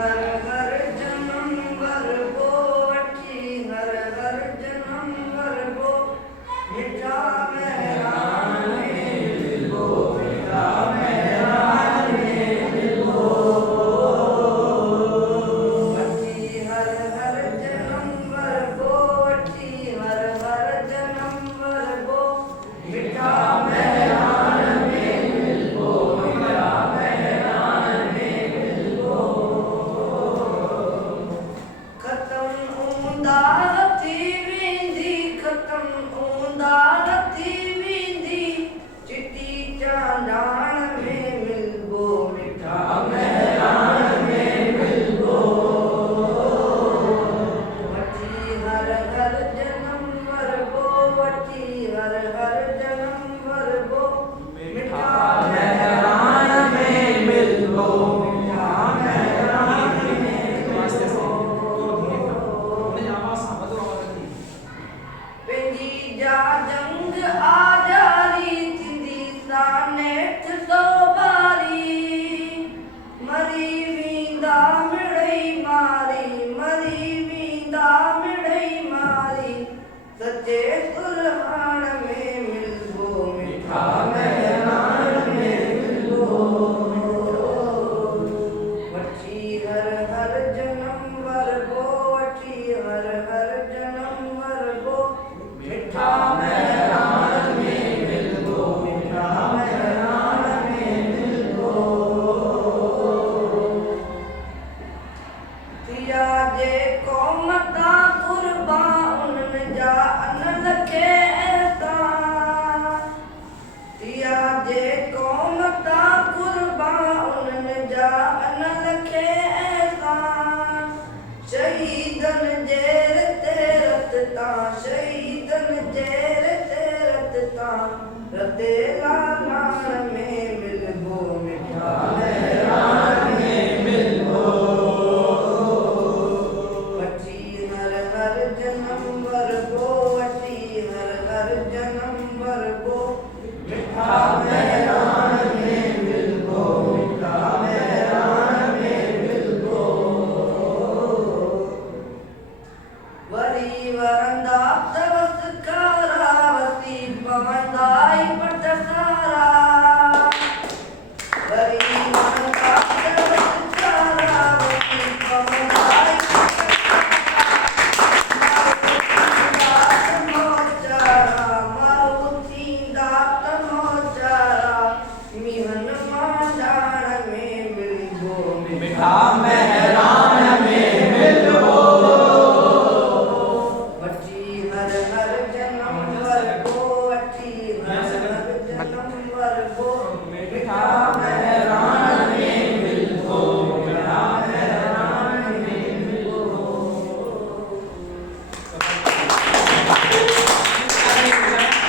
हर हर जन्म वरबो वठी हर हर जन्म वरबो मिठा मेहरान में मिलबो मिठा मेहरान में मिलबो वठी हर हर जन्म वरबो वठी हर हर जन्म वरबो मिठा मेहरान में मिलबो मिठा मेहरान में मिलबो खत्म ऊंदा थी वेंदी खत्म ऊंदा थी वेंदी चिटी चांडाण में मिलबो मिठा मेहरान में मिलबो वठी हर हर जन्म वरबो वठी हर हर जन्म वरबो मिठा मेहरान में मिलबो मिठा मेहरान में पंहिंजी जा जंग आजारी थींदी सानेठ सोबारी मरी वेंदा मिड़ई मारी मरी वेंदा मिड़ई मारी सचे सुरहाण में मिलबो मिठा मेहरान में मिलबो वठी हर हर जन्म वरबो वठी हर हर जन्म वरबो मिठा मेहरान में मिलबो मिठा मेहरान में मिलबो थिया जे क़ौम तां क़ुर्बान उन्हनि जा अन लखे एहसान थिया जे क़ौम तां क़ुर्बान उन्हनि जा अन लखे एहसान शहीदनि जे रते रत तां शहीदनि जे रते रत तां रते लालाण में मिलबो मिठा मेहरान में मिलबो वठी हर हर जन्म वरबो वठी हर हर जन्म वरबो मिठा मेहरान में मिलबो मिठा मेहरान में मिलबो वरी वरंदा तवस कारावती पवंदाई पट सारा वरी वरंदा तवस कारावती पवंदाई मारू थींदा तमोचारा मिहन मांडाण में मिलबो मिठा